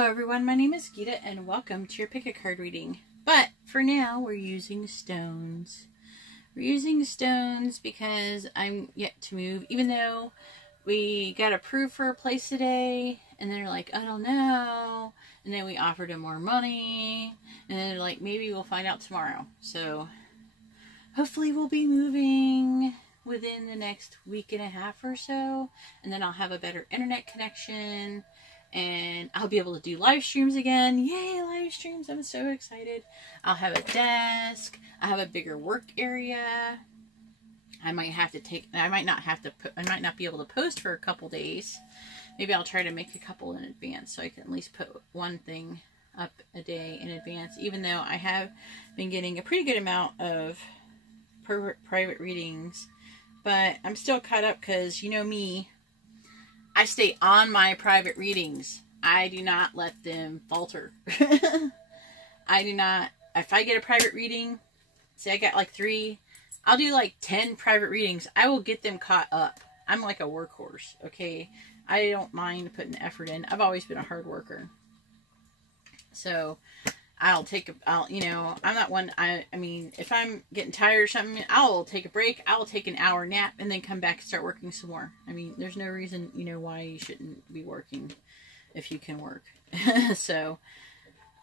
Hello everyone, my name is Gita and welcome to your pick a card reading. But for now we're using stones. We're using stones because I'm yet to move, even though we got approved for a place today and they're like, I don't know, and then we offered them more money and then they're like, maybe we'll find out tomorrow. So hopefully we'll be moving within the next week and a half or so, and then I'll have a better internet connection and I'll be able to do live streams again. Yay, live streams. I'm so excited. I'll have a desk. I have a bigger work area. I might not be able to post for a couple days. Maybe I'll try to make a couple in advance so I can at least put one thing up a day in advance, even though I have been getting a pretty good amount of private readings. But I'm still caught up because, you know me, I stay on my private readings. I do not let them falter. I do not. If I get a private reading, say I got like 3, I'll do like 10 private readings. I will get them caught up. I'm like a workhorse, okay? I don't mind putting effort in. I've always been a hard worker. So I'm not one, I mean, if I'm getting tired or something, I'll take a break, I'll take an hour nap, and then come back and start working some more. I mean, there's no reason, why you shouldn't be working if you can work. So,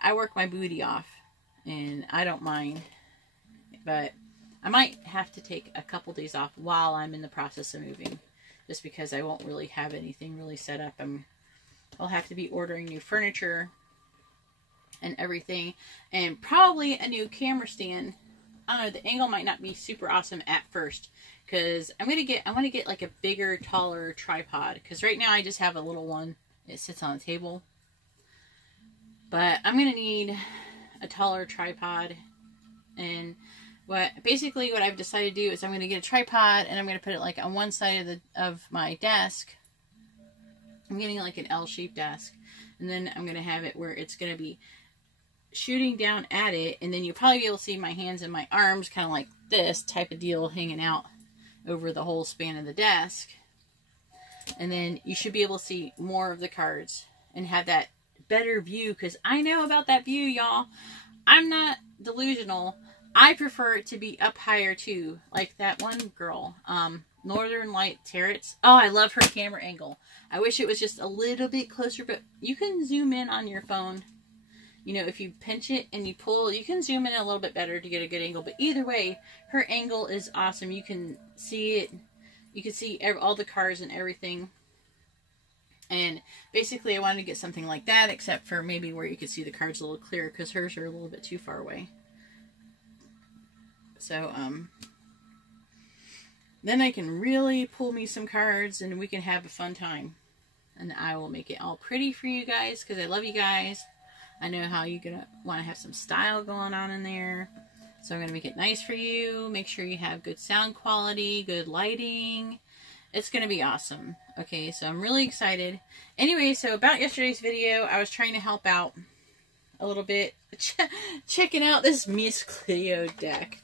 I work my booty off, and I don't mind, but I might have to take a couple days off while I'm in the process of moving, just because I won't really have anything really set up. I'll have to be ordering new furniture and everything, and probably a new camera stand. I don't know, the angle might not be super awesome at first, because I want to get like a bigger, taller tripod, because right now I just have a little one. It sits on the table, but I'm going to need a taller tripod. And basically what I've decided to do is I'm going to get a tripod, and I'm going to put it like on one side of my desk. I'm getting like an L-shaped desk, and then I'm going to have it where it's going to be shooting down at it, and then you'll probably be able to see my hands and my arms kind of like this type of deal hanging out over the whole span of the desk. And then you should be able to see more of the cards and have that better view, because I know about that view, y'all. I'm not delusional. I prefer it to be up higher too, like that one girl, Northern Light Tarot. Oh, I love her camera angle. I wish it was just a little bit closer, but you can zoom in on your phone. If you pinch it and you pull, you can zoom in a little bit better to get a good angle. But either way, her angle is awesome. You can see it. You can see all the cards and everything. And basically, I wanted to get something like that, except for maybe where you could see the cards a little clearer, because hers are a little bit too far away. So, then I can really pull me some cards and we can have a fun time. And I will make it all pretty for you guys, because I love you guys. I know how you're going to want to have some style going on in there. So I'm going to make it nice for you. Make sure you have good sound quality, good lighting. It's going to be awesome. Okay, so I'm really excited. Anyway, so about yesterday's video, I was trying to help out a little bit. Checking out this Miss Cleo deck.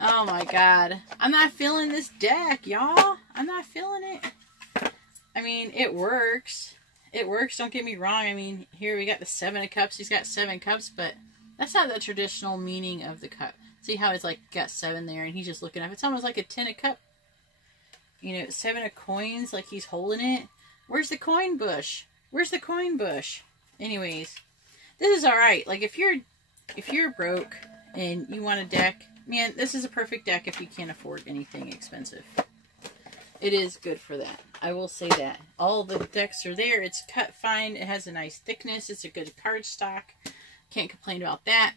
Oh my god. I'm not feeling this deck, y'all. I'm not feeling it. I mean, it works. It works, don't get me wrong. I mean, here we got the 7 of Cups. He's got 7 cups, but that's not the traditional meaning of the cup. See how it's like got 7 there and he's just looking up. It's almost like a 10 of Cup. 7 of Coins, like he's holding it. Where's the coin bush? Where's the coin bush? Anyways, this is alright. Like if you're broke and you want a deck, man, this is a perfect deck if you can't afford anything expensive. It is good for that. I will say that. All the decks are there. It's cut fine. It has a nice thickness. It's a good card stock. Can't complain about that.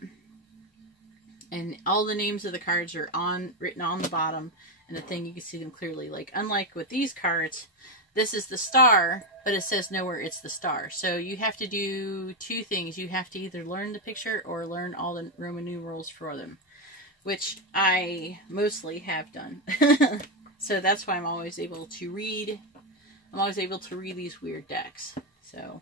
And all the names of the cards are written on the bottom. And the thing, you can see them clearly. Like, unlike with these cards, this is the star, but it says nowhere it's the star. So you have to do 2 things. You have to either learn the picture or learn all the Roman numerals for them, which I mostly have done. So that's why I'm always able to read. I'm always able to read these weird decks. So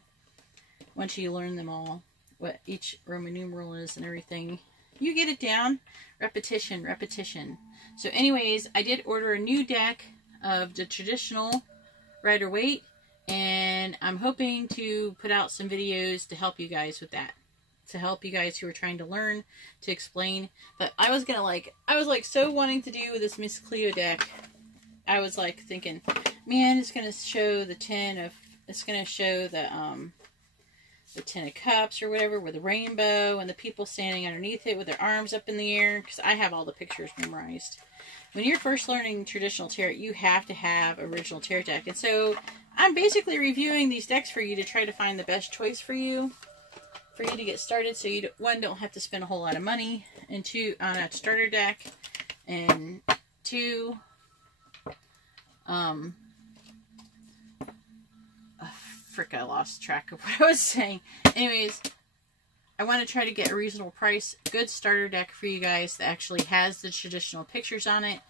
once you learn them all, what each Roman numeral is and everything, you get it down. Repetition, repetition. So anyways, I did order a new deck of the traditional Rider-Waite, And I'm hoping to put out some videos to help you guys with that. To help you guys who are trying to learn, to explain. But I was so wanting to do with this Miss Cleo deck. I was like thinking, man, it's going to show the it's going to show the 10 of Cups or whatever with the rainbow and the people standing underneath it with their arms up in the air. Because I have all the pictures memorized. When you're first learning traditional tarot, you have to have original tarot deck. And so I'm basically reviewing these decks for you to try to find the best choice for you to get started. So you, one, don't have to spend a whole lot of money, and two, on a starter deck, and two, frick, I lost track of what I was saying. Anyways, I want to try to get a reasonable price, good starter deck for you guys that actually has the traditional pictures on it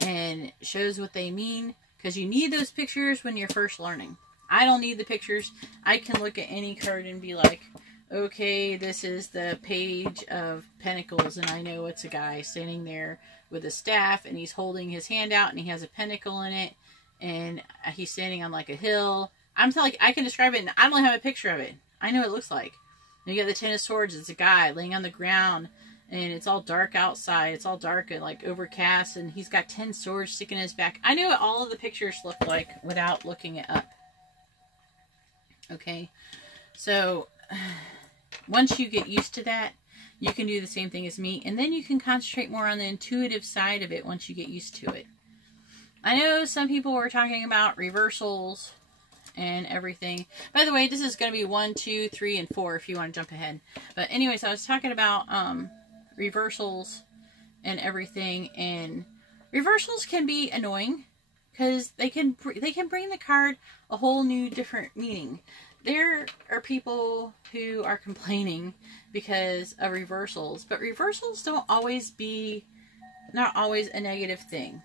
and shows what they mean, because you need those pictures when you're first learning. I don't need the pictures. I can look at any card and be like, okay, this is the Page of Pentacles, and I know it's a guy standing there with a staff, and he's holding his hand out, and he has a pentacle in it, and he's standing on like a hill. I'm like, I can describe it, and I don't have a picture of it. I know what it looks like. And you got the Ten of Swords. It's a guy laying on the ground, and it's all dark outside. It's all dark and like overcast, and he's got 10 swords sticking in his back. I know what all of the pictures look like without looking it up. Okay, so once you get used to that, you can do the same thing as me, and then you can concentrate more on the intuitive side of it once you get used to it. I know some people were talking about reversals and everything. By the way, this is going to be 1, 2, 3, and 4 if you want to jump ahead. But anyways, I was talking about reversals and everything, and reversals can be annoying because they can bring the card a whole new different meaning. There are people who are complaining because of reversals, but reversals don't always not always a negative thing.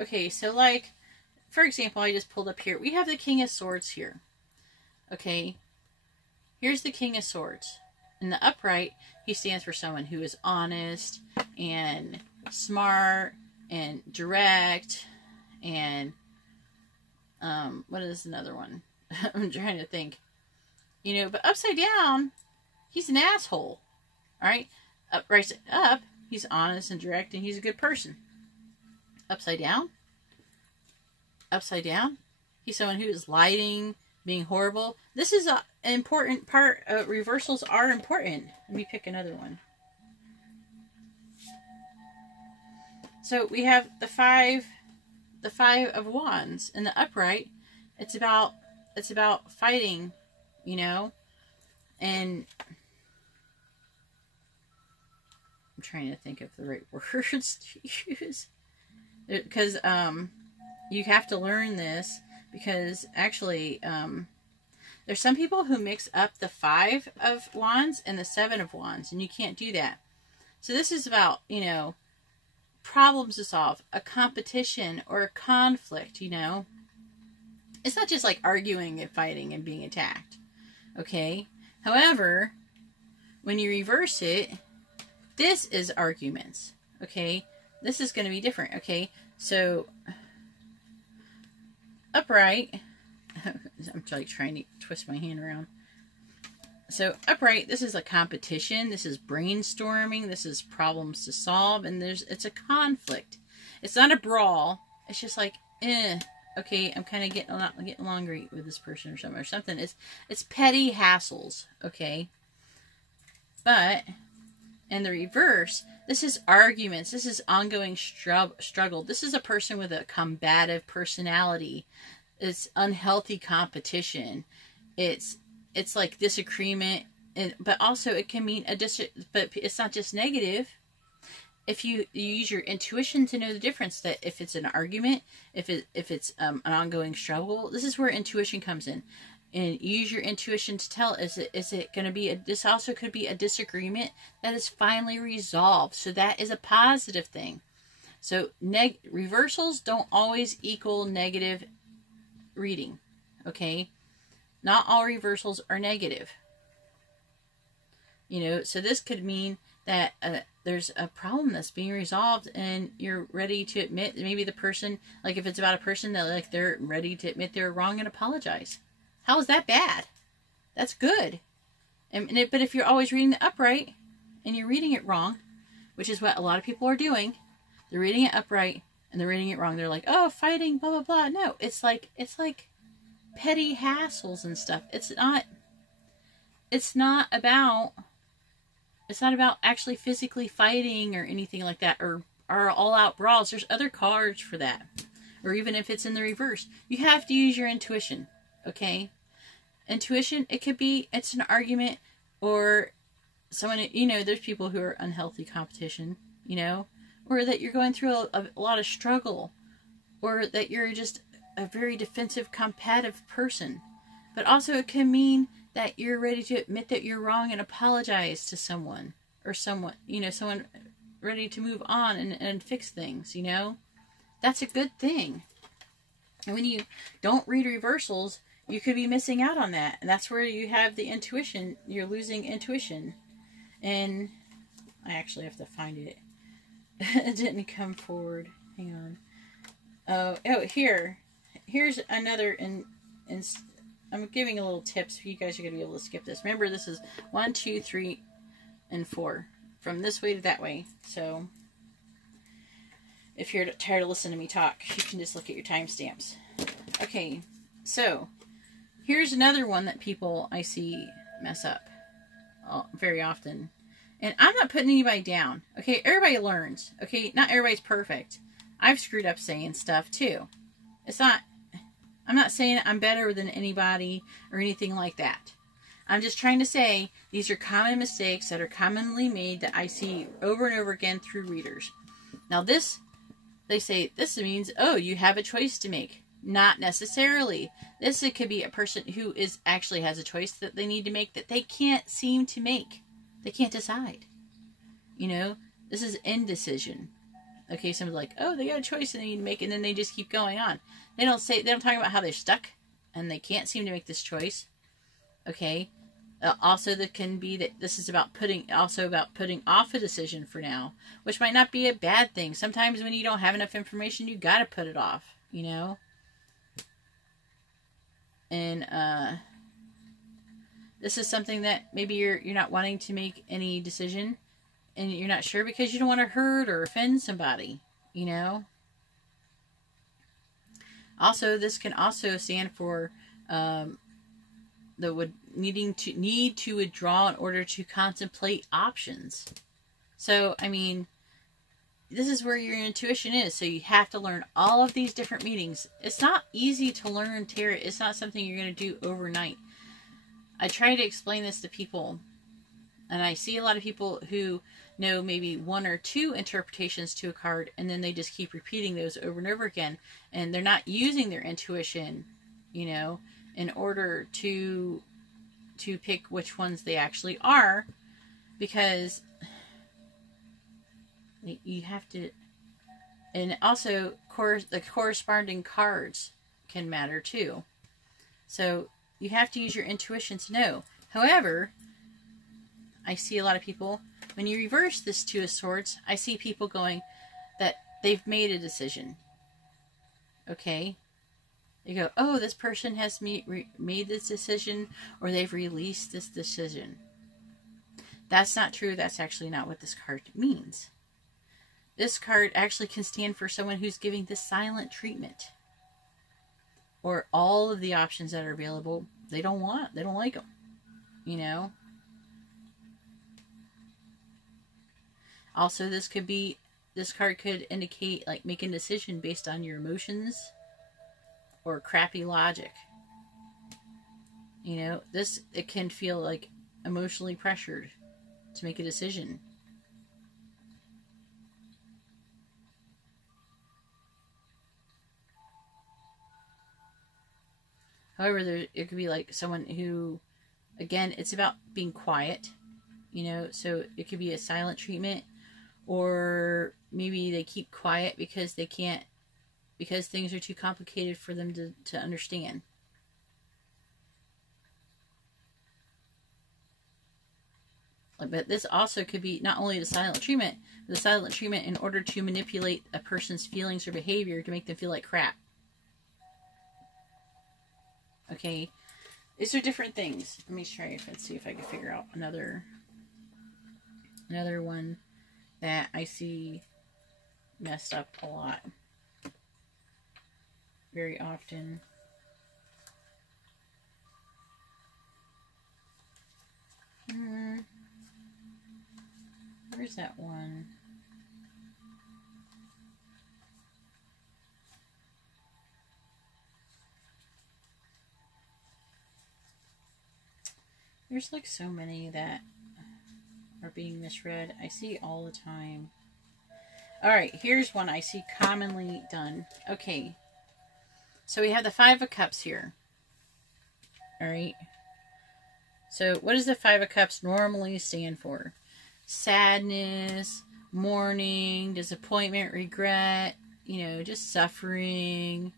Okay, so like, for example, I just pulled up here. We have the King of Swords here. Okay, here's the King of Swords. In the upright, he stands for someone who is honest and smart and direct and, what is another one? I'm trying to think. You know, but upside down, he's an asshole. Alright? Right up, he's honest and direct and he's a good person. Upside down, he's someone who is lying, being horrible. This is an important part. Reversals are important. Let me pick another one. So we have the Five of Wands in the upright. It's about fighting, you know, and I'm trying to think of the right words to use, because you have to learn this, because actually there's some people who mix up the 5 of Wands and the 7 of Wands, and you can't do that. So this is about, you know, problems to solve, a competition or a conflict, you know. It's not just like arguing and fighting and being attacked. Okay? However, when you reverse it, this is arguments. Okay? This is going to be different. Okay? So, upright. I'm like trying to twist my hand around. So, upright, this is a competition. This is brainstorming. This is problems to solve. And it's a conflict. It's not a brawl. It's just like, okay, I'm kind of getting along great with this person or something. It's petty hassles, okay? But in the reverse, this is arguments. This is ongoing struggle. This is a person with a combative personality. It's unhealthy competition. It's like disagreement, but also it can mean but it's not just negative. If you use your intuition to know the difference, that if it's an argument, if it's an ongoing struggle, this is where intuition comes in, and use your intuition to tell, is it going to be this also could be a disagreement that is finally resolved, so that is a positive thing. So reversals don't always equal negative reading, okay? Not all reversals are negative. You know, so this could mean that there's a problem that's being resolved, and you're ready to admit, maybe the person, like if it's about a person that like they're ready to admit they're wrong and apologize. How is that bad? That's good. But if you're always reading the upright and you're reading it wrong, which is what a lot of people are doing, they're reading it upright and they're reading it wrong. They're like, oh, fighting, blah, blah, blah. No, it's like petty hassles and stuff. It's not about actually physically fighting or anything like that, or all-out brawls. There's other cards for that. Or even if it's in the reverse, you have to use your intuition, okay? Intuition, it's an argument, or someone, there's people who are unhealthy competition, or that you're going through a lot of struggle, or that you're just a very defensive, combative person. But also it can mean that you're ready to admit that you're wrong and apologize to someone, or someone ready to move on and fix things, That's a good thing. And when you don't read reversals, you could be missing out on that. And that's where you have the intuition. You're losing intuition. And I actually have to find it. It didn't come forward. Hang on. Oh, here's another, and I'm giving a little tips. You guys are going to be able to skip this. Remember, this is 1, 2, 3, and 4. From this way to that way. So, if you're tired of listening to me talk, you can just look at your timestamps. Okay, so, here's another one that people I see mess up very often. And I'm not putting anybody down. Okay, everybody learns. Okay, not everybody's perfect. I've screwed up saying stuff too. I'm not saying I'm better than anybody or anything like that. I'm just trying to say these are common mistakes that are commonly made that I see over and over again through readers. Now they say this means, oh, you have a choice to make. Not necessarily. It could be a person who actually has a choice that they need to make that they can't seem to make. They can't decide. This is indecision. Okay, someone's like, oh, they got a choice and they need to make it, and then they just keep going on. They don't talk about how they're stuck and they can't seem to make this choice. Okay. Also, that can be that this is about putting off a decision for now, which might not be a bad thing. Sometimes when you don't have enough information, you got to put it off, And this is something that maybe you're not wanting to make any decision, and you're not sure because you don't want to hurt or offend somebody, Also, this can also stand for need to withdraw in order to contemplate options. So, this is where your intuition is. So you have to learn all of these different meanings. It's not easy to learn tarot. It's not something you're going to do overnight. I try to explain this to people, and I see a lot of people who know maybe 1 or 2 interpretations to a card, and then they just keep repeating those over and over again, and they're not using their intuition, in order to pick which ones they actually are, because you have to. And also, the corresponding cards can matter too. So you have to use your intuition to know. However, I see a lot of people, when you reverse this 2 of Swords, I see people going that they've made a decision. Okay? They go, oh, this person has made this decision, or they've released this decision. That's not true. That's actually not what this card means. This card actually can stand for someone who's giving the silent treatment, or all of the options that are available. They don't like them, Also, this card could indicate like making a decision based on your emotions or crappy logic. It can feel like emotionally pressured to make a decision. However, it could be like someone who, again, it's about being quiet, so it could be a silent treatment, or maybe they keep quiet because things are too complicated for them to understand. But this also could be not only the silent treatment, but the silent treatment in order to manipulate a person's feelings or behavior to make them feel like crap. Okay, These are different things. Let me try and see if I can figure out another one that I see messed up a lot. Very often. Where's that one? There's like so many that are being misread. I see all the time. Alright, here's one I see commonly done. Okay. So we have the Five of Cups here. Alright. So what does the Five of Cups normally stand for? Sadness, mourning, disappointment, regret, you know, just suffering,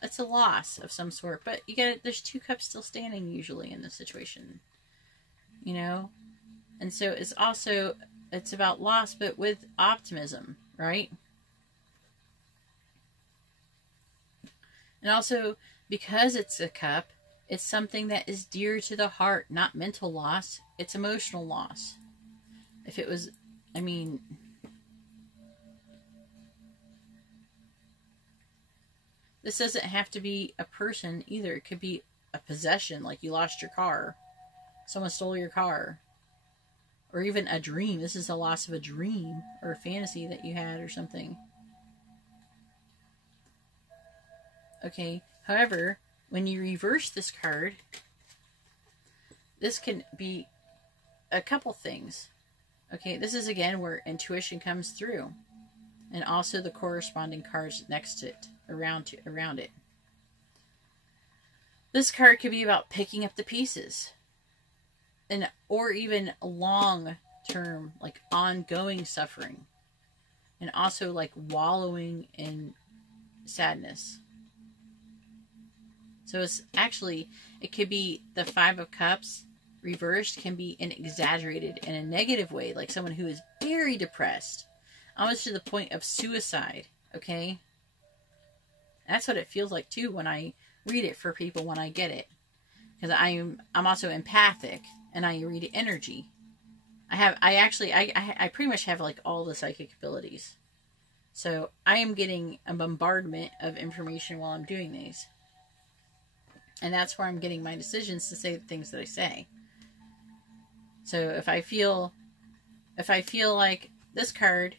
it's a loss of some sort, but there's two cups still standing usually in this situation, and so it's about loss, but with optimism, right? And also, because it's a cup, it's something that is dear to the heart, not mental loss, it's emotional loss. If it was, this doesn't have to be a person either. It could be a possession, like you lost your car. Someone stole your car. Or even a dream. This is a loss of a dream or a fantasy that you had or something. Okay. However, when you reverse this card, this can be a couple things. Okay. This is again where intuition comes through. And also the corresponding cards next to it. Around it. This card could be about picking up the pieces, or even long term, like ongoing suffering, and also like wallowing in sadness. So it's actually, it could be the Five of Cups reversed can be an exaggerated in a negative way, like someone who is very depressed, almost to the point of suicide. Okay. That's what it feels like too when I read it for people when I get it, because I'm also empathic and I read energy. I pretty much have like all the psychic abilities, so I am getting a bombardment of information while I'm doing these, and that's where I'm getting my decisions to say the things that I say. So if I feel like this card,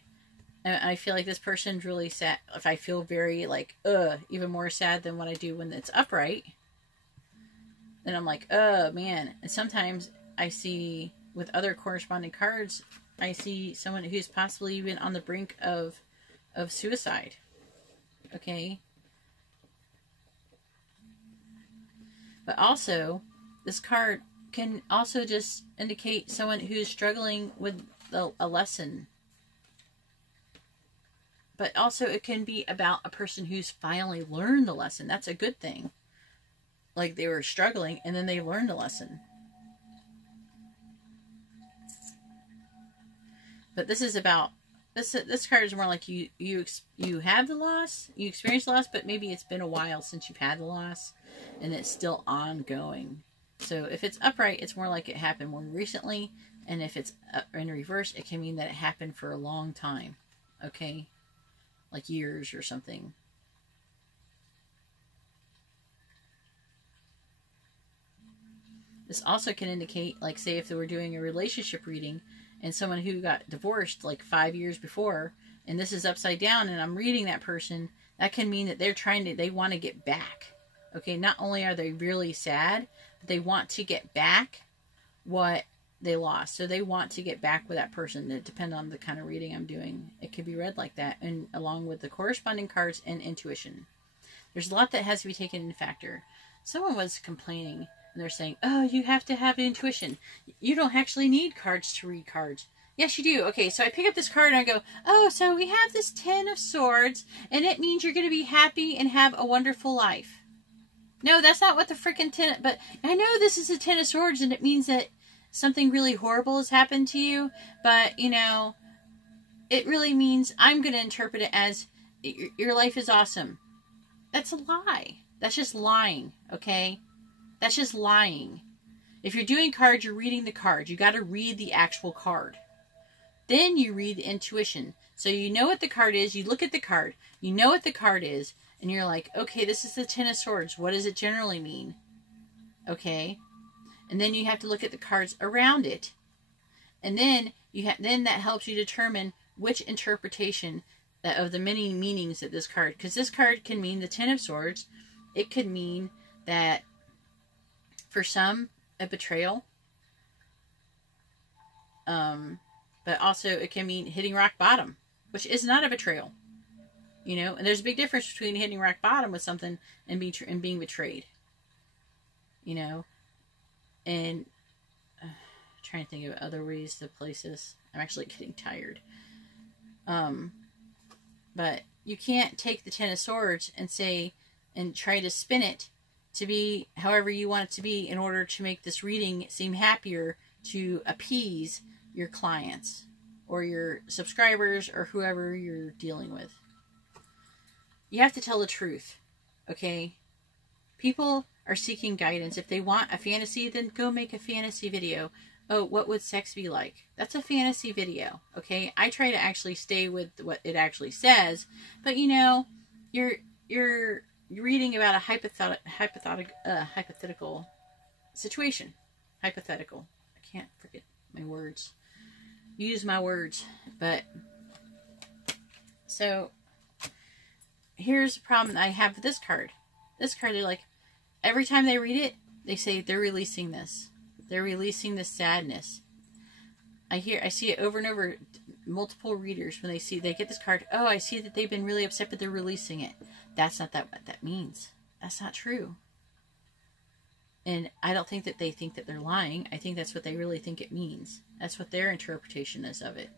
and I feel like this person's really sad, if I feel very like, even more sad than what I do when it's upright, then I'm like, man. And sometimes I see, with other corresponding cards, I see someone who's possibly even on the brink of suicide. Okay? But also, this card can also just indicate someone who's struggling with a lesson. But also it can be about a person who's finally learned the lesson. That's a good thing. Like they were struggling and then they learned a lesson. But this is about, this card is more like you have the loss, you experience the loss, but maybe it's been a while since you've had the loss and it's still ongoing. So if it's upright, it's more like it happened more recently. And if it's in reverse, it can mean that it happened for a long time. Okay? Like years or something. This also can indicate, like, say if they were doing a relationship reading and someone who got divorced like 5 years before, and this is upside down and I'm reading that person, that can mean that they want to get back. Okay, not only are they really sad, but they want to get back what they lost. So they want to get back with that person. It depends on the kind of reading I'm doing. It could be read like that, and along with the corresponding cards and intuition. There's a lot that has to be taken into factor. Someone was complaining, and they're saying, oh, you have to have intuition. You don't actually need cards to read cards. Yes, you do. Okay, so I pick up this card and I go, oh, so we have this 10 of Swords, and it means you're going to be happy and have a wonderful life. No, that's not what the freaking 10, but I know this is a 10 of Swords, and it means that something really horrible has happened to you, but, it really means, I'm going to interpret it as, your life is awesome. That's a lie. That's just lying, okay? That's just lying. If you're doing cards, you're reading the card. You got to read the actual card. Then you read the intuition. So you know what the card is. You look at the card. You know what the card is. And you're like, okay, this is the Ten of Swords. What does it generally mean? Okay. And then you have to look at the cards around it. And then then that helps you determine which interpretation of the many meanings of this card. Because this card can mean the Ten of Swords. It could mean that for some, a betrayal. But also it can mean hitting rock bottom, which is not a betrayal. You know, and there's a big difference between hitting rock bottom with something and being betrayed. You know, and trying to think of other ways to place this. I'm actually getting tired. But you can't take the Ten of Swords and say, and try to spin it to be however you want it to be in order to make this reading seem happier, to appease your clients or your subscribers or whoever you're dealing with. You have to tell the truth, okay? People are seeking guidance. If they want a fantasy, then go make a fantasy video. Oh, what would sex be like? That's a fantasy video, okay? I try to actually stay with what it actually says, but you know, you're reading about a hypothetical situation. Hypothetical. I can't forget my words. Use my words. But so here's the problem I have with this card. This card, they're like, every time they read it, they say they're releasing this. They're releasing this sadness. I see it over and over. Multiple readers, when they get this card, oh, I see that they've been really upset, but they're releasing it. That's not what that means. That's not true. And I don't think that they think that they're lying. I think that's what they really think it means. That's what their interpretation is of it.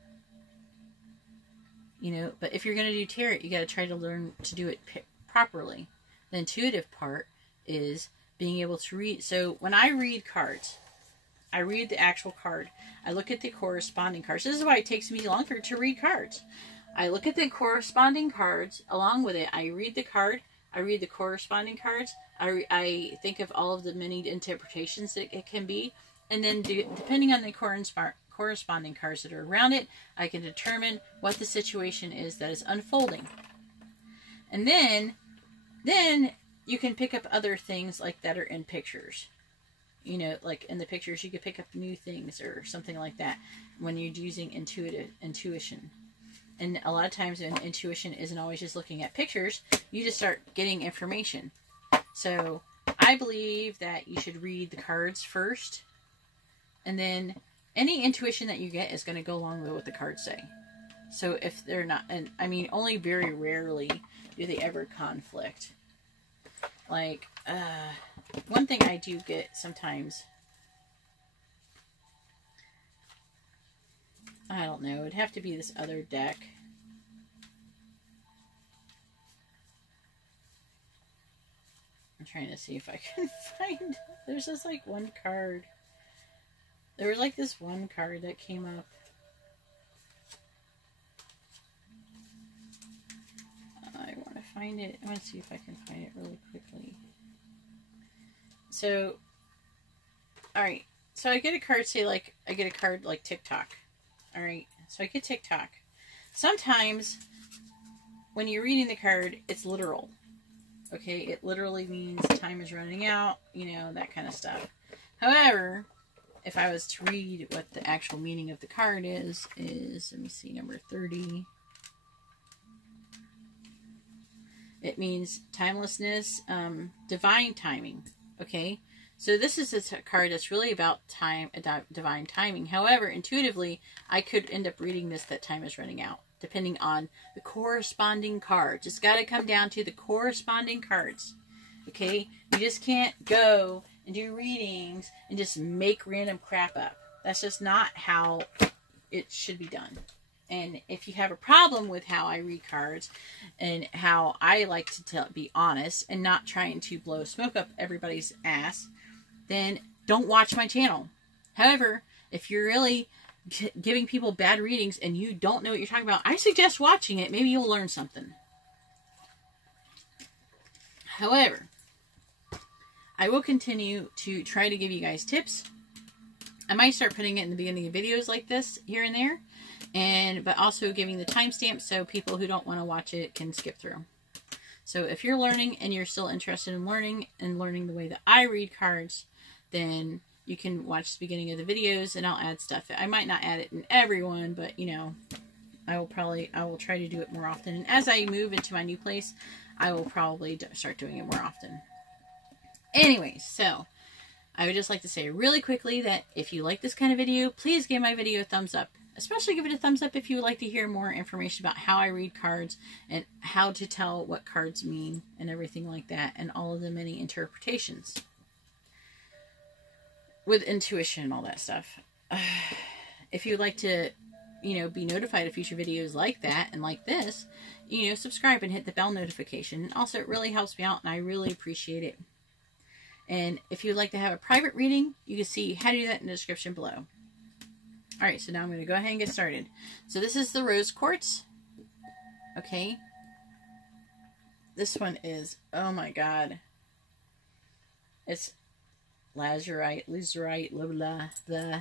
You know, but if you're going to do tarot, you got to try to learn to do it properly. The intuitive part is being able to read. So when I read cards, I read the actual card. I look at the corresponding cards. This is why it takes me longer to read cards. I look at the corresponding cards along with it. I read the card. I read the corresponding cards. I think of all of the many interpretations that it can be. And then depending on the corresponding cards that are around it, I can determine what the situation is that is unfolding. And then you can pick up other things like that are in pictures. You know, like in the pictures, you could pick up new things or something like that when you're using intuition. And a lot of times intuition isn't always just looking at pictures. You just start getting information. So I believe that you should read the cards first. And then any intuition that you get is going to go along with what the cards say. So if they're not, and I mean, only very rarely do they ever conflict. Like, one thing I do get sometimes, I don't know, it'd have to be this other deck. I'm trying to see if I can find, there's just like one card. There was like this one card that came up. I want to find it. I want to see if I can find it really quickly. So, alright. So I get a card, say like, I get a card like TikTok. Alright. So I get TikTok. Sometimes, when you're reading the card, it's literal. Okay? It literally means time is running out, you know, that kind of stuff. However, if I was to read what the actual meaning of the card is, let me see, number 30. It means timelessness, divine timing. Okay? So this is a card that's really about time, divine timing. However, intuitively, I could end up reading this that time is running out, depending on the corresponding cards. It's got to come down to the corresponding cards. Okay? You just can't go and do readings and just make random crap up. That's just not how it should be done. And if you have a problem with how I read cards and how I like to be honest and not trying to blow smoke up everybody's ass, then don't watch my channel. However, if you're really giving people bad readings and you don't know what you're talking about, I suggest watching it. Maybe you'll learn something. However, I will continue to try to give you guys tips. I might start putting it in the beginning of videos like this here and there, but also giving the timestamp so people who don't want to watch it can skip through. So if you're learning and you're still interested in learning the way that I read cards, then you can watch the beginning of the videos and I'll add stuff. I might not add it in every one, but you know, I will try to do it more often. And as I move into my new place, I will probably start doing it more often. Anyways, so I would just like to say really quickly that if you like this kind of video, please give my video a thumbs up. Especially give it a thumbs up if you would like to hear more information about how I read cards and how to tell what cards mean and everything like that, and all of the many interpretations with intuition and all that stuff. If you'd like to, you know, be notified of future videos like that and like this, you know, subscribe and hit the bell notification. And also, it really helps me out and I really appreciate it. And if you'd like to have a private reading, you can see how to do that in the description below. Alright, so now I'm going to go ahead and get started. So this is the rose quartz. Okay. This one is, oh my god. It's Lazulite, blah, blah, blah.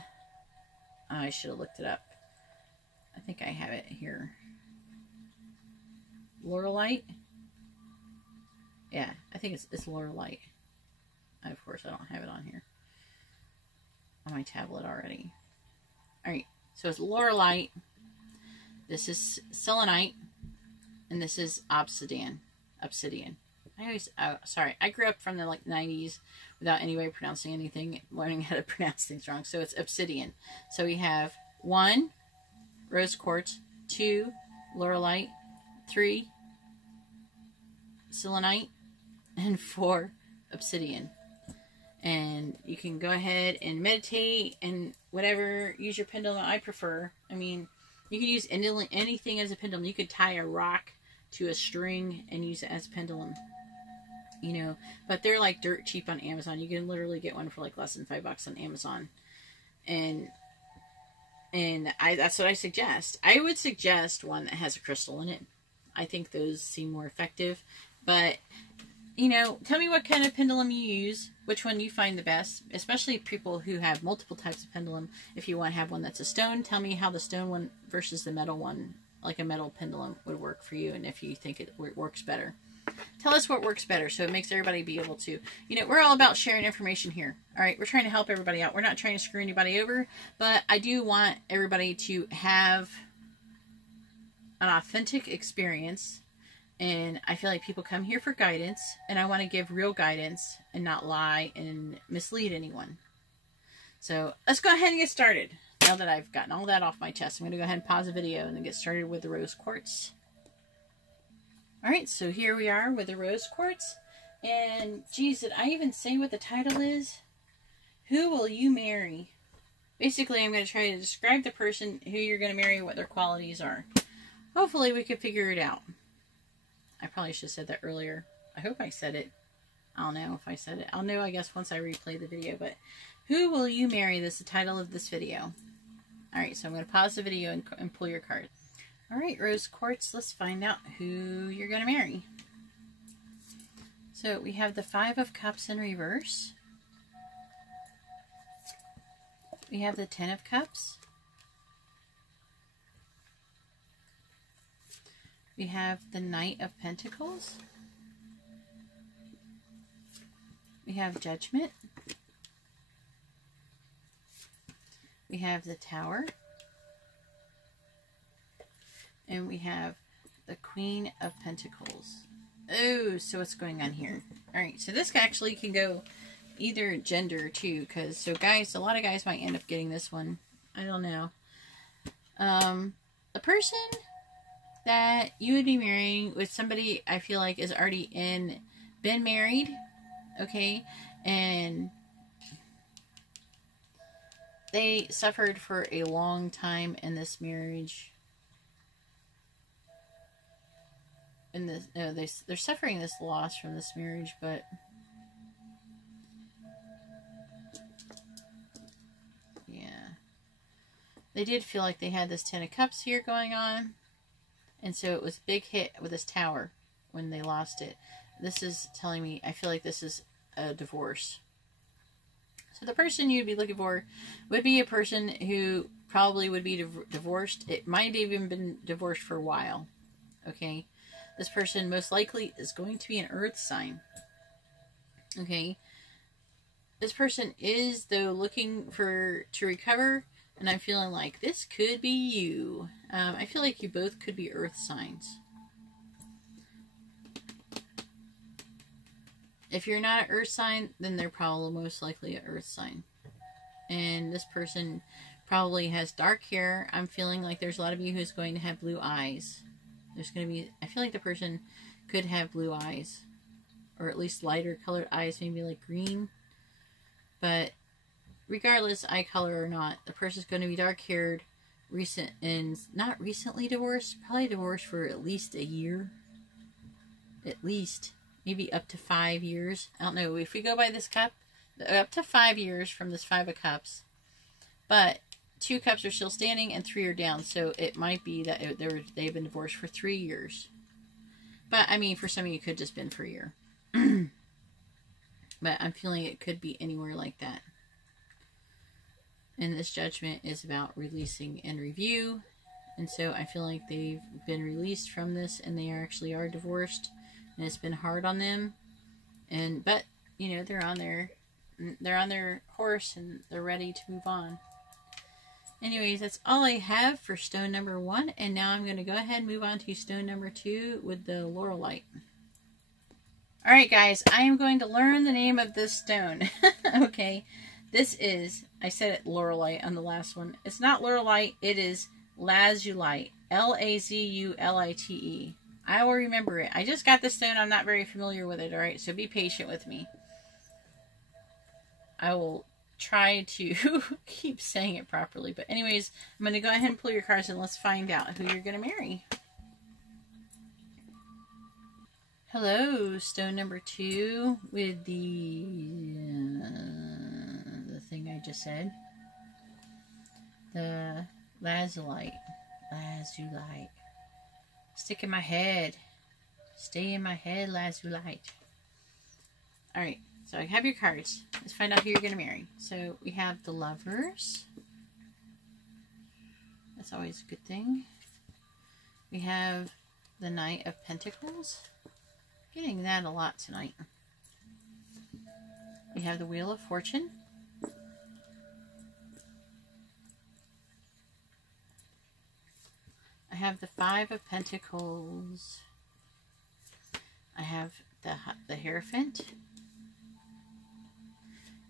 Oh, I should have looked it up. I think I have it here. Laurelite? Yeah, I think it's Laurelite. Of course, I don't have it on here. On my tablet already. Alright, so it's Laurelite. This is Selenite. And this is Obsidian. Sorry, I grew up from the like 90s without anybody pronouncing anything, learning how to pronounce things wrong. So it's Obsidian. So we have 1 rose quartz, 2 Laurelite, 3 Selenite, and 4 Obsidian. And you can go ahead and meditate and whatever, use your pendulum. I prefer, I mean, you can use anything as a pendulum. You could tie a rock to a string and use it as a pendulum, you know, but they're like dirt cheap on Amazon. You can literally get one for like less than $5 on Amazon. And that's what I suggest. I would suggest one that has a crystal in it. I think those seem more effective, but you know, tell me what kind of pendulum you use, which one you find the best, especially people who have multiple types of pendulum. If you want to have one that's a stone, tell me how the stone one versus the metal one, like a metal pendulum, would work for you, and if you think it works better. Tell us what works better so it makes everybody be able to, you know, we're all about sharing information here. All right, we're trying to help everybody out. We're not trying to screw anybody over, but I do want everybody to have an authentic experience. And I feel like people come here for guidance, and I want to give real guidance and not lie and mislead anyone. So let's go ahead and get started. Now that I've gotten all that off my chest, I'm going to go ahead and pause the video and then get started with the rose quartz. Alright, so here we are with the rose quartz. And, geez, did I even say what the title is? Who will you marry? Basically, I'm going to try to describe the person who you're going to marry and what their qualities are. Hopefully we can figure it out. I probably should have said that earlier. I hope I said it. I don't know if I said it. I'll know, I guess, once I replay the video. But who will you marry? That's the title of this video. Alright, so I'm going to pause the video and pull your card. Alright, rose quartz, let's find out who you're going to marry. So we have the 5 of Cups in reverse. We have the 10 of Cups. We have the Knight of Pentacles. We have Judgment. We have the Tower. And we have the Queen of Pentacles. Oh, so what's going on here? Alright, so this actually can go either gender too, because, so guys, a lot of guys might end up getting this one. I don't know. The person that you would be marrying with somebody I feel like is already been married, okay, and they suffered for a long time in this marriage. They're suffering this loss from this marriage, but yeah, they did feel like they had this 10 of Cups here going on. And so it was a big hit with this Tower when they lost it. this is telling me, I feel like this is a divorce. So the person you'd be looking for would be a person who probably would be divorced. It might have even been divorced for a while. Okay. This person most likely is going to be an earth sign. Okay. This person is, though, looking to recover. And I'm feeling like this could be you. I feel like you both could be earth signs. If you're not an earth sign, then they're probably most likely an earth sign. And this person probably has dark hair. I'm feeling like there's a lot of you who's going to have blue eyes. There's going to be, I feel like the person could have blue eyes. Or at least lighter colored eyes, maybe like green. But regardless, eye color or not, the person's going to be dark haired, recent, and not recently divorced. Probably divorced for at least a year. At least. Maybe up to 5 years. I don't know. If we go by this cup, up to 5 years from this 5 of cups. But 2 cups are still standing and 3 are down. So it might be that they've been divorced for 3 years. But I mean, for some of you, it could just been for a year. But I'm feeling it could be anywhere like that. And this judgment is about releasing and review. And so I feel like they've been released from this and they actually are divorced. And it's been hard on them. But, you know, they're on their horse and they're ready to move on. Anyways, that's all I have for stone number 1. And now I'm going to go ahead and move on to stone number 2 with the Lazulite. Alright guys, I am going to learn the name of this stone. Okay, this is, I said it Lazulite on the last one. It's not Lazulite, it is Lazulite. Lazulite. I will remember it. I just got this stone, I'm not very familiar with it, alright? So be patient with me. I will try to keep saying it properly. But anyways, I'm going to go ahead and pull your cards and let's find out who you're going to marry. Hello, stone number 2 with the thing I just said. The Lazulite. Lazulite. Stick in my head. Stay in my head, Lazulite. Alright, so I have your cards. Let's find out who you're going to marry. So we have the Lovers. That's always a good thing. We have the Knight of Pentacles. Getting that a lot tonight. We have the Wheel of Fortune. I have the 5 of Pentacles. I have the Hierophant.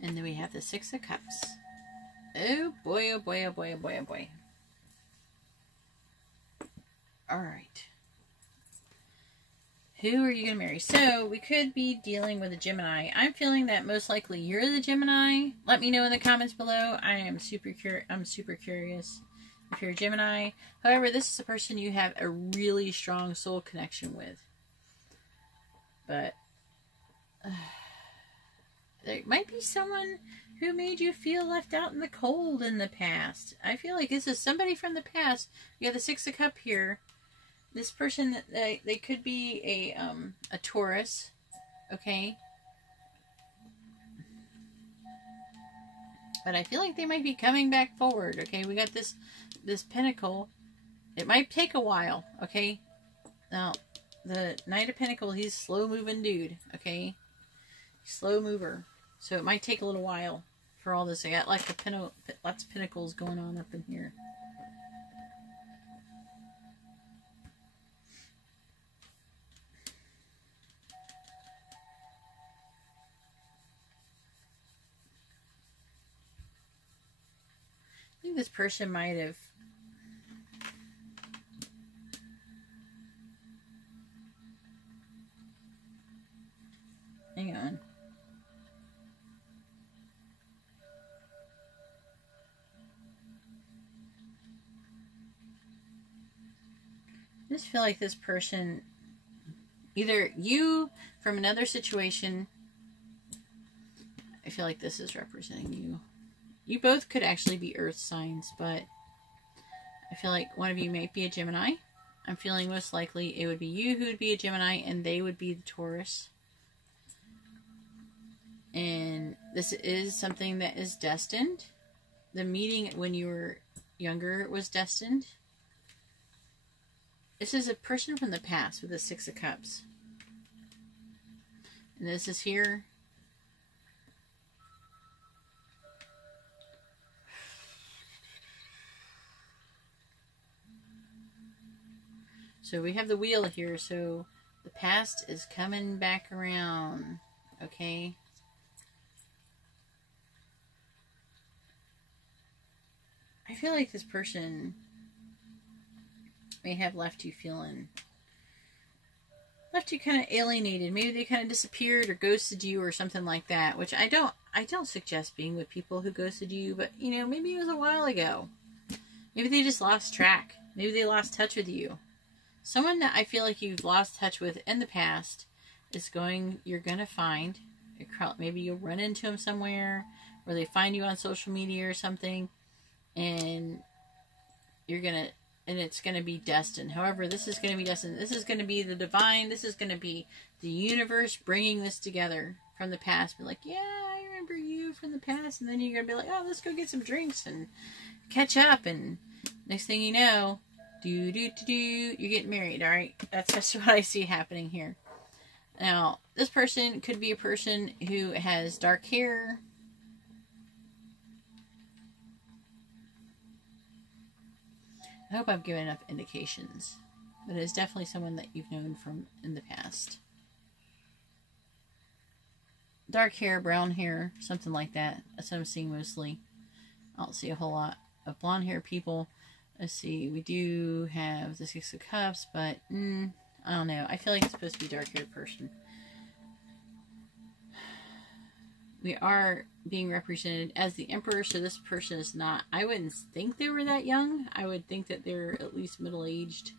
And then we have the 6 of Cups. Oh boy, oh boy, oh boy, oh boy, oh boy. Alright. Who are you going to marry? So, we could be dealing with a Gemini. I'm feeling that most likely you're the Gemini. Let me know in the comments below. I'm super curious if you're a Gemini. However, this is a person you have a really strong soul connection with. But, there might be someone who made you feel left out in the cold in the past. I feel like this is somebody from the past. You have the 6 of Cups here. This person, they could be a Taurus, okay? But I feel like they might be coming back forward, okay? We got this Pentacle. It might take a while, okay? Now, the Knight of Pentacles, he's a slow-moving dude, okay? Slow mover. So it might take a little while for all this. I got like lots of Pentacles going on up in here. I think this person might have hang on. I just feel like this person, either you from another situation, I feel like this is representing you. You both could actually be earth signs, but I feel like one of you might be a Gemini. I'm feeling most likely it would be you who would be a Gemini and they would be the Taurus. And this is something that is destined. The meeting when you were younger was destined. This is a person from the past with the Six of Cups. And this is here. So we have the wheel here, so the past is coming back around, okay? I feel like this person may have left you feeling, left you kind of alienated. Maybe they kind of disappeared or ghosted you or something like that, which I don't suggest being with people who ghosted you, but you know, maybe it was a while ago. Maybe they just lost track. Maybe they lost touch with you. Someone that I feel like you've lost touch with in the past is you're going to find, maybe you'll run into them somewhere, or they find you on social media or something, and it's going to be destined. However, this is going to be destined. This is going to be the divine. This is going to be the universe bringing this together from the past. Be like, yeah, I remember you from the past. And then you're going to be like, oh, let's go get some drinks and catch up. And next thing you know, you're getting married, all right? That's just what I see happening here. Now, this person could be a person who has dark hair. I hope I've given enough indications. But it's definitely someone that you've known from in the past. Dark hair, brown hair, something like that. That's what I'm seeing mostly. I don't see a whole lot of blonde hair people. Let's see, we do have the Six of Cups, but I don't know. I feel like it's supposed to be a dark-haired person. We are being represented as the Emperor, so this person is not... I wouldn't think they were that young. I would think that they're at least middle-aged.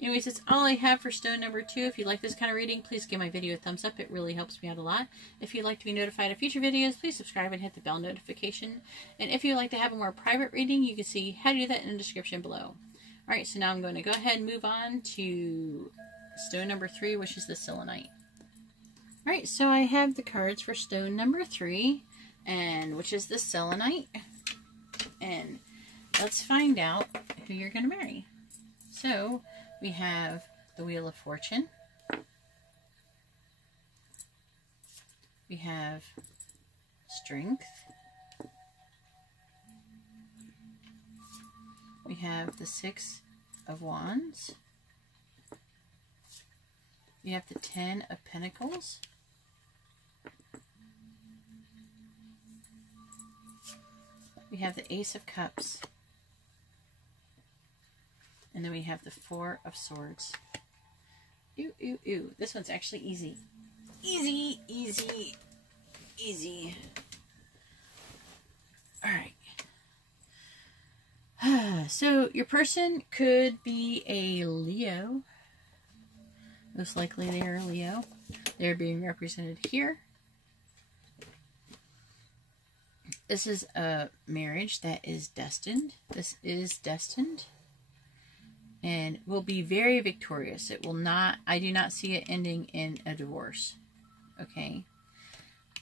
Anyways, that's all I have for stone number 2. If you like this kind of reading, please give my video a thumbs up. It really helps me out a lot. If you'd like to be notified of future videos, please subscribe and hit the bell notification. And if you'd like to have a more private reading, you can see how to do that in the description below. Alright, so now I'm going to go ahead and move on to stone number 3, which is the Selenite. Alright, so I have the cards for stone number 3, and which is the Selenite. And let's find out who you're going to marry. So we have the Wheel of Fortune. We have Strength. We have the Six of Wands. We have the 10 of Pentacles. We have the Ace of Cups. And then we have the 4 of Swords. Ooh, ooh, ooh. This one's actually easy. Easy, easy, easy. Alright. So, your person could be a Leo. Most likely they are a Leo. They're being represented here. This is a marriage that is destined. This is destined. And will be very victorious. It will not, I do not see it ending in a divorce. Okay?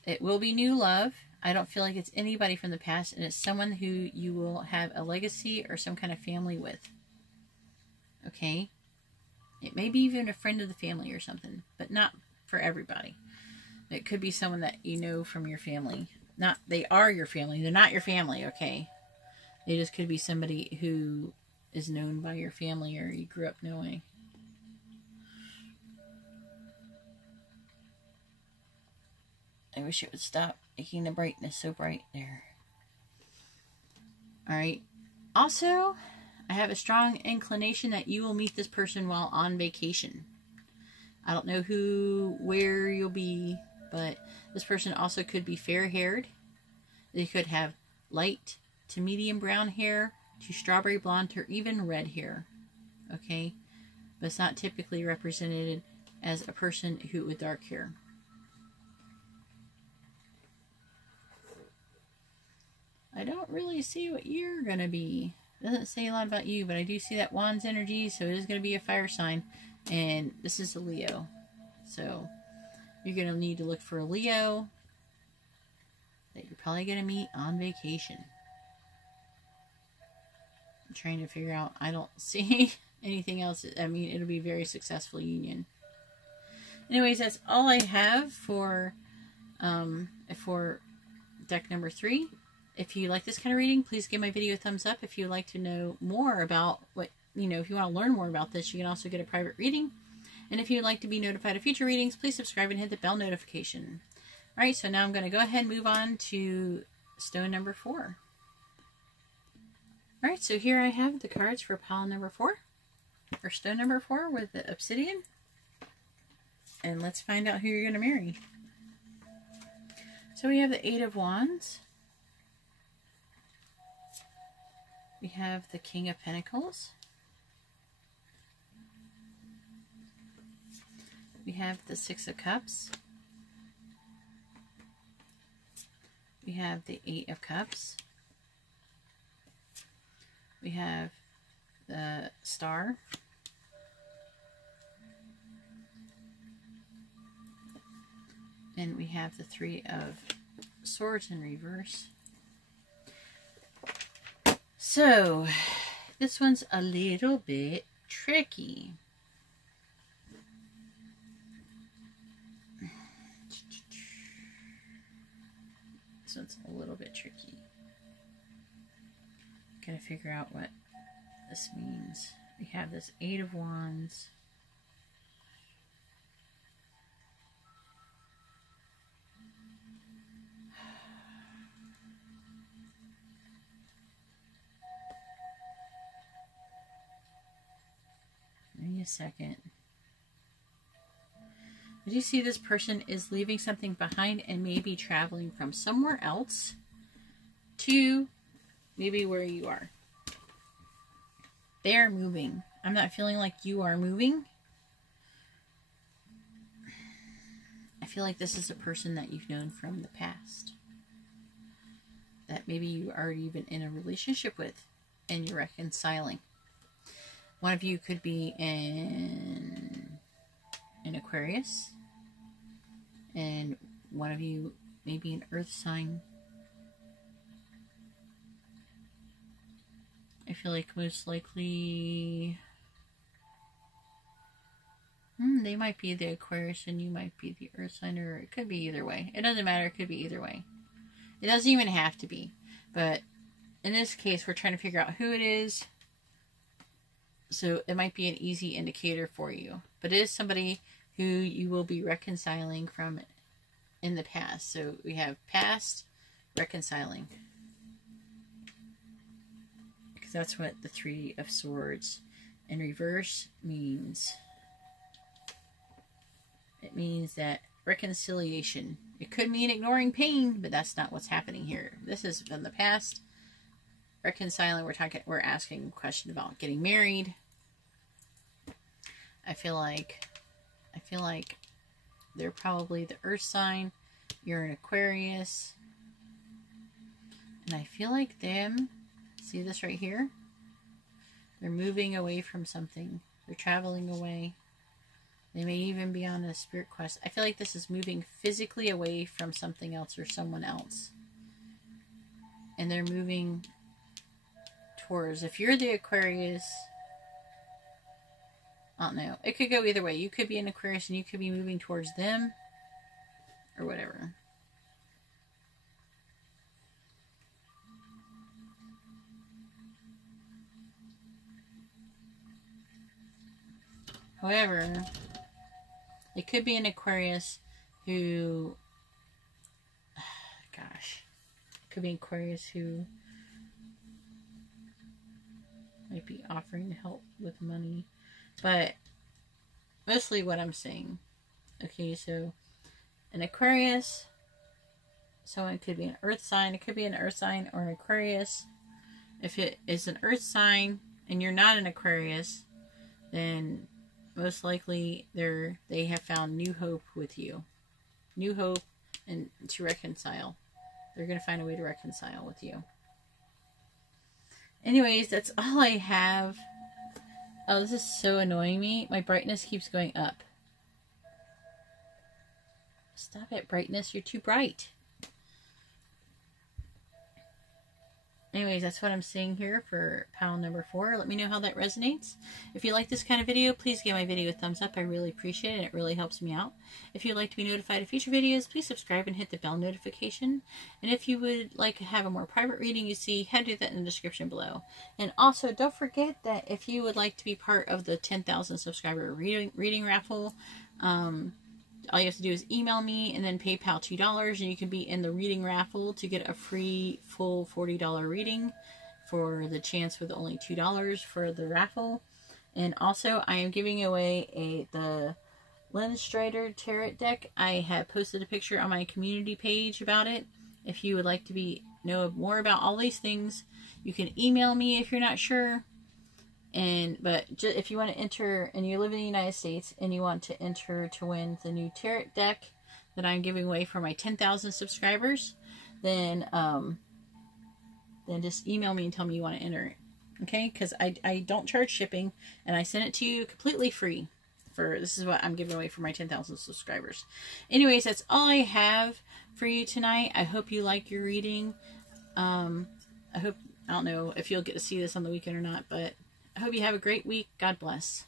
It will be new love. I don't feel like it's anybody from the past, and it's someone who you will have a legacy or some kind of family with. Okay? It may be even a friend of the family or something, but not for everybody. It could be someone that you know from your family. Not, they are your family. They're not your family, okay? They just could be somebody who is known by your family or you grew up knowing. I wish it would stop making the brightness so bright there. Alright. Also, I have a strong inclination that you will meet this person while on vacation. I don't know where you'll be, but this person also could be fair-haired. They could have light to medium brown hair, to strawberry blonde, or even red hair. Okay? But it's not typically represented as a person who with dark hair. I don't really see what you're going to be. It doesn't say a lot about you, but I do see that Wands energy, so it is going to be a fire sign. And this is a Leo. So, You're going to need to look for a Leo that you're probably going to meet on vacation. I'm trying to figure out, I don't see anything else. I mean, it'll be a very successful union. Anyways, that's all I have for deck number 3. If you like this kind of reading, please give my video a thumbs up. If you'd like to know more about what, if you want to learn more about this, you can also get a private reading. And if you'd like to be notified of future readings, please subscribe and hit the bell notification. Alright, so now I'm going to go ahead and move on to stone number 4. Alright, so here I have the cards for pile number 4, or stone number 4 with the Obsidian. And let's find out who you're going to marry. So we have the 8 of Wands. We have the King of Pentacles. We have the 6 of Cups. We have the 8 of Cups. We have the Star. And we have the 3 of Swords in reverse. So, this one's a little bit tricky. This one's a little bit tricky. Gotta figure out what this means. We have this 8 of Wands. Give me a second. But you see this person is leaving something behind and maybe traveling from somewhere else to maybe where you are. They are moving. I'm not feeling like you are moving. I feel like this is a person that you've known from the past. That maybe you are even in a relationship with and you're reconciling. One of you could be an Aquarius. And one of you may be an earth sign. I feel like most likely they might be the Aquarius and you might be the earth sign, or it could be either way. It doesn't matter, it could be either way. It doesn't even have to be. But in this case, we're trying to figure out who it is. So it might be an easy indicator for you. But it is somebody who you will be reconciling from in the past. So we have past, reconciling. Because that's what the 3 of Swords in reverse means. It means that reconciliation. It could mean ignoring pain, but that's not what's happening here. This is from the past. Reconciling, we're asking a question about getting married. I feel like they're probably the earth sign. You're an Aquarius. And I feel like them, see this right here? They're moving away from something. They're traveling away. They may even be on a spirit quest. I feel like this is moving physically away from something else or someone else. And they're moving towards, if you're the Aquarius, I don't know. It could go either way. You could be an Aquarius and you could be moving towards them or whatever. However, it could be an Aquarius who, gosh, it could be an Aquarius who might be offering help with money. But mostly what I'm saying. Okay, so an Aquarius, someone could be an earth sign. It could be an earth sign or an Aquarius. If it is an earth sign and you're not an Aquarius, then most likely they have found new hope with you. New hope and to reconcile. They're going to find a way to reconcile with you. Anyways, that's all I have. Oh, this is so annoying me. My brightness keeps going up. Stop it, brightness. You're too bright. Anyways, that's what I'm seeing here for panel number 4. Let me know how that resonates. If you like this kind of video, please give my video a thumbs up. I really appreciate it. It really helps me out. If you'd like to be notified of future videos, please subscribe and hit the bell notification. And if you would like to have a more private reading, you see how to do that in the description below. And also, don't forget that if you would like to be part of the 10,000 subscriber reading raffle, all you have to do is email me and then PayPal $2 and you can be in the reading raffle to get a free full $40 reading for the chance with only $2 for the raffle. And also I am giving away the Lynn Strider Tarot deck. I have posted a picture on my community page about it. If you would like to know more about all these things, you can email me if you're not sure. But if you want to enter and you live in the United States and you want to enter to win the new tarot deck that I'm giving away for my 10,000 subscribers, then just email me and tell me you want to enter it. Okay? Because I don't charge shipping and I send it to you completely free. This is what I'm giving away for my 10,000 subscribers. Anyways, that's all I have for you tonight. I hope you like your reading. I don't know if you'll get to see this on the weekend or not, but I hope you have a great week. God bless.